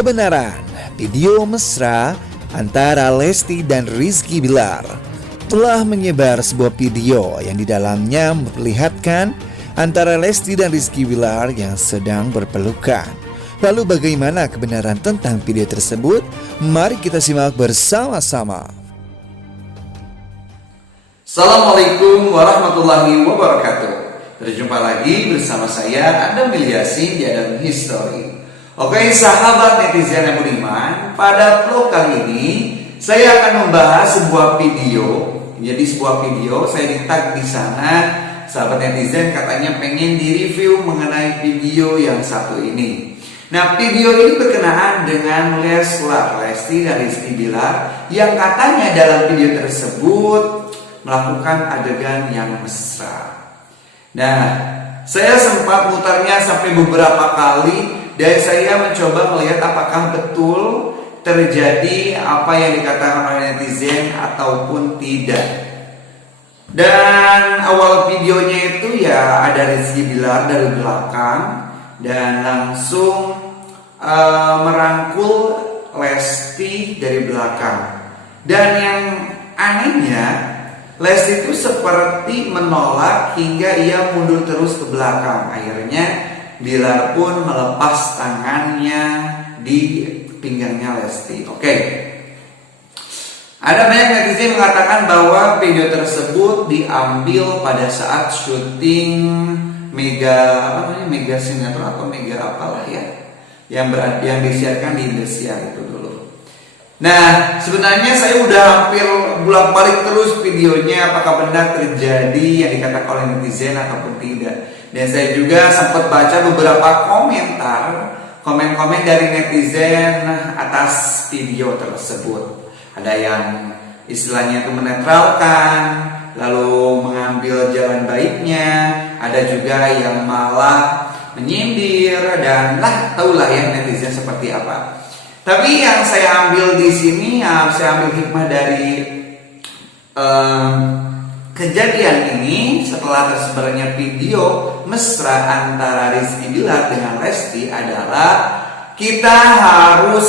Kebenaran video mesra antara Lesti dan Rizky Bilar. Telah menyebar sebuah video yang di dalamnya memperlihatkan antara Lesti dan Rizky Bilar yang sedang berpelukan. Lalu bagaimana kebenaran tentang video tersebut? Mari kita simak bersama-sama. Assalamualaikum warahmatullahi wabarakatuh. Berjumpa lagi bersama saya Adam Miliasi di Adam History. Oke sahabat netizen yang budiman, pada vlog kali ini saya akan membahas sebuah video. Jadi sebuah video saya di-tag di sana. Sahabat netizen katanya pengen direview mengenai video yang satu ini. Nah, video ini berkenaan dengan Lesti dan Rizky Bilar yang katanya dalam video tersebut melakukan adegan yang mesra. Nah, saya sempat mutarnya sampai beberapa kali dan saya mencoba melihat apakah betul terjadi apa yang dikatakan oleh netizen ataupun tidak. Dan awal videonya itu ya ada Rizky Bilar dari belakang dan langsung merangkul Lesti dari belakang. Dan yang anehnya Lesti itu seperti menolak hingga ia mundur terus ke belakang. Akhirnya Bilar pun melepas tangannya di pinggangnya Lesti. Oke. Ada banyak netizen mengatakan bahwa video tersebut diambil pada saat syuting mega sinetron atau mega apalah ya, yang disiarkan di Indosiar itu dulu. Nah, sebenarnya saya udah hampir bolak-balik terus videonya apakah benar terjadi yang dikatakan oleh netizen ataupun tidak. Dan saya juga sempat baca beberapa komen-komen dari netizen atas video tersebut. Ada yang istilahnya itu menetralkan, lalu mengambil jalan baiknya, ada juga yang malah menyindir dan tahulah ya netizen seperti apa. Tapi yang saya ambil di sini saya ambil hikmah dari kejadian ini setelah tersebarnya video mesra antara Rizky Bilar dengan Lesti adalah kita harus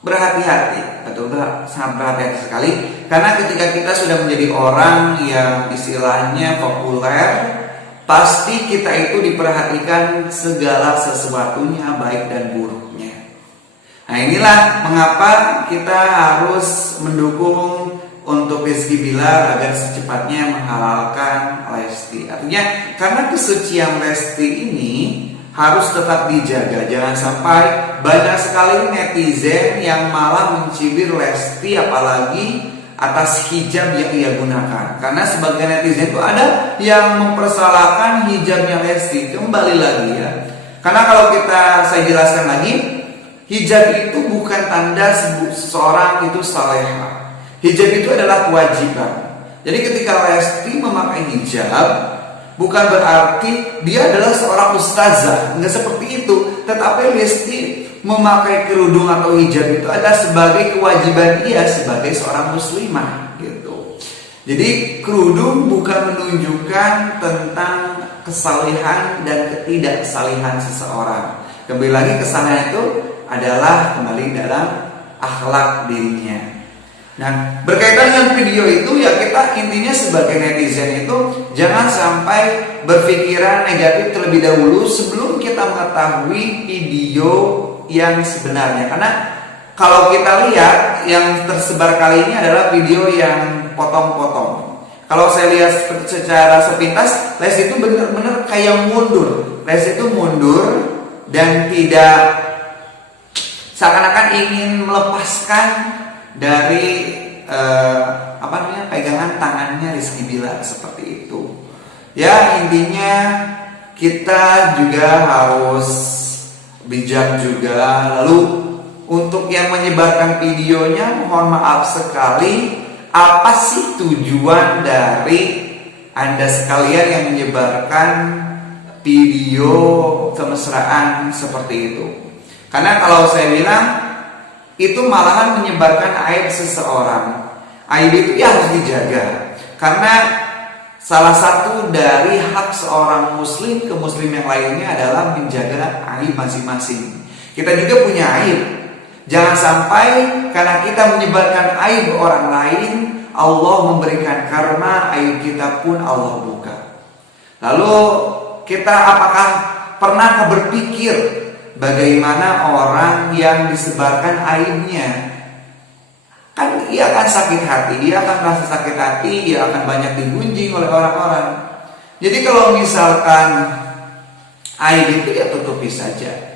berhati-hati, betul sangat berhati-hati sekali karena ketika kita sudah menjadi orang yang istilahnya populer, pasti kita itu diperhatikan segala sesuatunya baik dan buruknya. Nah inilah mengapa kita harus mendukung untuk Rizky Bilar agar secepatnya menghalalkan Lesti. Artinya karena kesucian Lesti ini harus tetap dijaga. Jangan sampai banyak sekali netizen yang malah mencibir Lesti apalagi atas hijab yang ia gunakan. Karena sebagian netizen itu ada yang mempersalahkan hijabnya Lesti. Kembali lagi ya. Karena kalau saya jelaskan lagi, hijab itu bukan tanda seseorang itu salehah. Hijab itu adalah kewajiban. Jadi ketika Lesti memakai hijab, bukan berarti dia adalah seorang ustazah, enggak seperti itu. Tetapi Lesti memakai kerudung atau hijab itu adalah sebagai kewajiban dia sebagai seorang muslimah gitu. Jadi kerudung bukan menunjukkan tentang kesalehan dan ketidaksalehan seseorang. Kembali lagi kesalehan itu adalah kembali dalam akhlak dirinya. Nah, berkaitan dengan video itu ya kita intinya sebagai netizen itu jangan sampai berpikiran negatif terlebih dahulu sebelum kita mengetahui video yang sebenarnya. Karena kalau kita lihat yang tersebar kali ini adalah video yang potong-potong. Kalau saya lihat secara sepintas, Lesti itu benar-benar kayak mundur. Lesti itu mundur dan tidak seakan-akan ingin melepaskan dari pegangan tangannya Rizky Bilar seperti itu. Ya intinya kita juga harus bijak juga. Lalu untuk yang menyebarkan videonya mohon maaf sekali, apa sih tujuan dari Anda sekalian yang menyebarkan video kemesraan seperti itu? Karena kalau saya bilang itu malahan menyebarkan aib seseorang. Aib itu ya harus dijaga. Karena salah satu dari hak seorang muslim ke muslim yang lainnya adalah menjaga aib masing-masing. Kita juga punya aib. Jangan sampai karena kita menyebarkan aib orang lain, Allah memberikan karma, aib kita pun Allah buka. Lalu kita apakah pernah berpikir bagaimana orang yang disebarkan aibnya? Kan ia akan sakit hati, ia akan merasa sakit hati, ia akan banyak digunjing oleh orang-orang. Jadi kalau misalkan aib itu ya tutupi saja.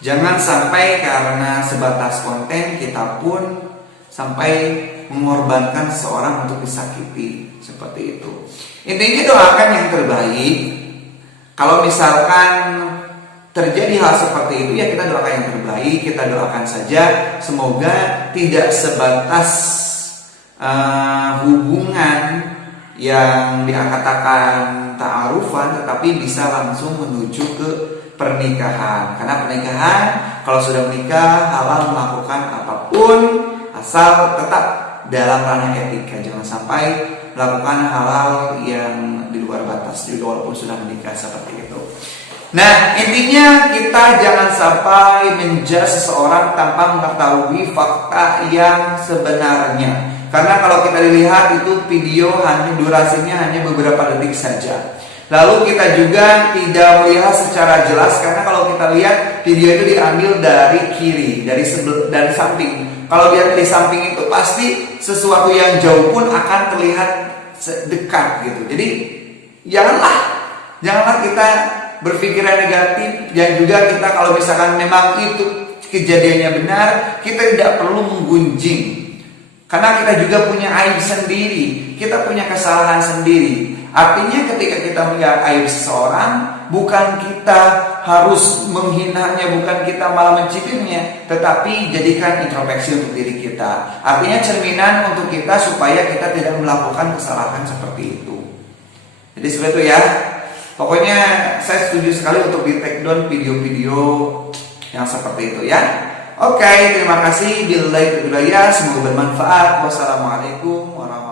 Jangan sampai karena sebatas konten kita pun sampai mengorbankan seseorang untuk disakiti. Seperti itu. Intinya doakan yang terbaik. Kalau misalkan terjadi hal seperti itu, ya kita doakan yang terbaik. Kita doakan saja semoga tidak sebatas hubungan yang dikatakan ta'arufan, tetapi bisa langsung menuju ke pernikahan. Karena pernikahan, kalau sudah menikah, halal melakukan apapun asal tetap dalam ranah etika. Jangan sampai melakukan hal yang di luar batas juga walaupun sudah menikah, seperti itu. Nah, intinya kita jangan sampai menjudge seseorang tanpa mengetahui fakta yang sebenarnya. Karena kalau kita lihat itu video hanya durasinya hanya beberapa detik saja. Lalu kita juga tidak melihat secara jelas, karena kalau kita lihat video itu diambil dari kiri, dari samping. Kalau dia di samping itu pasti sesuatu yang jauh pun akan terlihat dekat gitu. Jadi janganlah kita berpikiran negatif, dan juga kita kalau misalkan memang itu kejadiannya benar, kita tidak perlu menggunjing. Karena kita juga punya aib sendiri, kita punya kesalahan sendiri. Artinya ketika kita melihat aib seseorang, bukan kita harus menghinanya, bukan kita malah mencibirnya, tetapi jadikan introspeksi untuk diri kita. Artinya cerminan untuk kita supaya kita tidak melakukan kesalahan seperti itu. Jadi seperti itu ya. Pokoknya saya setuju sekali untuk di take down video-video yang seperti itu ya. Oke, terima kasih. Billahi taufiq, semoga bermanfaat. Wassalamualaikum warahmatullahi wabarakatuh.